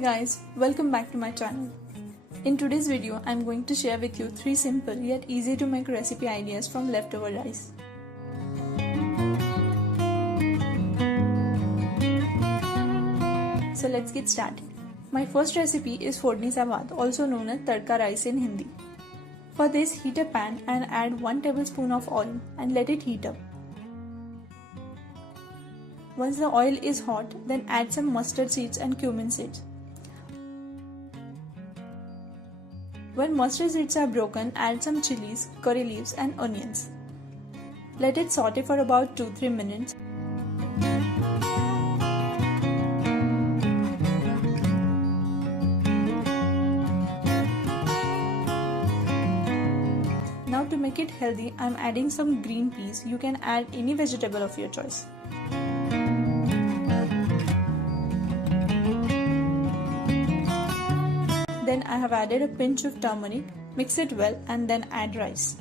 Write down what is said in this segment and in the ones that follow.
Hey guys, welcome back to my channel. In today's video, I'm going to share with you 3 simple yet easy to make recipe ideas from leftover rice. So let's get started. My first recipe is Phodanicha Bhat, also known as Tadka rice in Hindi. For this, heat a pan and add 1 tablespoon of oil and let it heat up. Once the oil is hot, then add some mustard seeds and cumin seeds. When mustard seeds are broken, add some chilies, curry leaves and onions. Let it saute for about 2-3 minutes. Now to make it healthy, I am adding some green peas. You can add any vegetable of your choice. Then I have added a pinch of turmeric, mix it well and then add rice.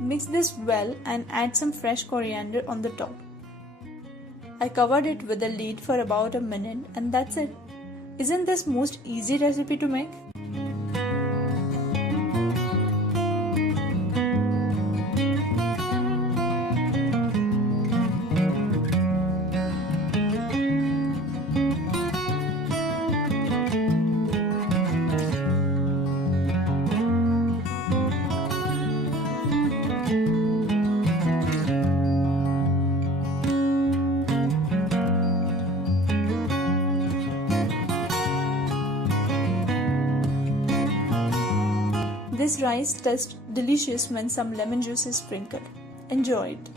Mix this well and add some fresh coriander on the top. I covered it with a lid for about a minute and that's it. Isn't this most easy recipe to make? This rice tastes delicious when some lemon juice is sprinkled. Enjoy it.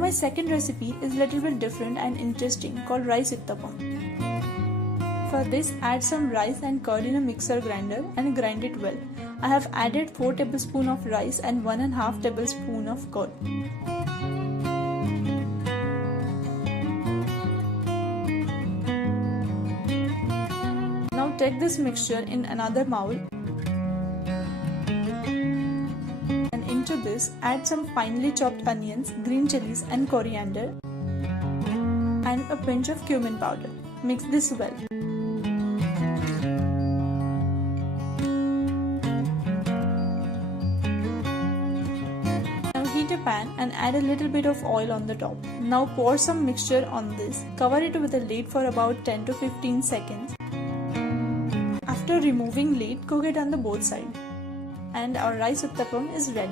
My second recipe is little bit different and interesting, called rice Uthappam. For this, add some rice and curd in a mixer grinder and grind it well. I have added 4 tablespoons of rice and 1.5 tablespoons of curd. Now take this mixture in another bowl. Into this, add some finely chopped onions, green chilies and coriander and a pinch of cumin powder. Mix this well. Now heat a pan and add a little bit of oil on the top. Now pour some mixture on this. Cover it with a lid for about 10 to 15 seconds. After removing lid, cook it on the both sides. And our rice Uthappam is ready.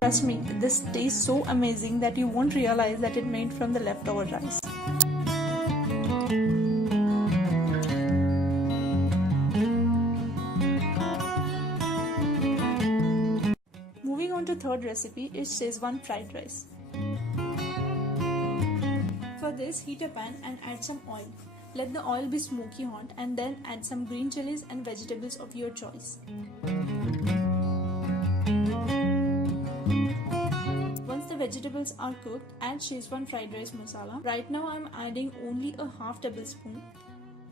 Trust me, this tastes so amazing that you won't realize that it made from the leftover rice. Moving on to third recipe is Schezwan fried rice. For this, heat a pan and add some oil. Let the oil be smoky hot and then add some green chilies and vegetables of your choice. Once the vegetables are cooked, add Schezwan fried rice masala. Right now I am adding only a half tablespoon.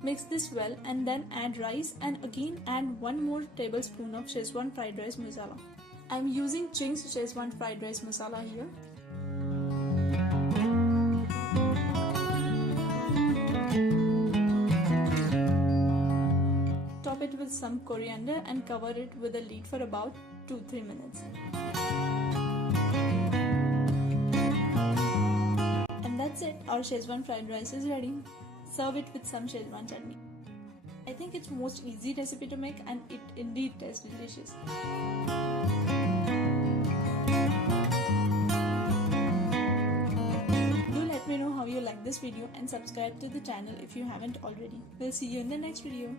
Mix this well and then add rice and again add 1 more tablespoon of Schezwan fried rice masala. I am using Ching's Schezwan fried rice masala here. Top it with some coriander and cover it with a lid for about 2-3 minutes. And that's it, our Schezwan fried rice is ready. Serve it with some Schezwan chutney. I think it's most easy recipe to make and it indeed tastes delicious. me know how you like this video and subscribe to the channel if you haven't already. We'll see you in the next video.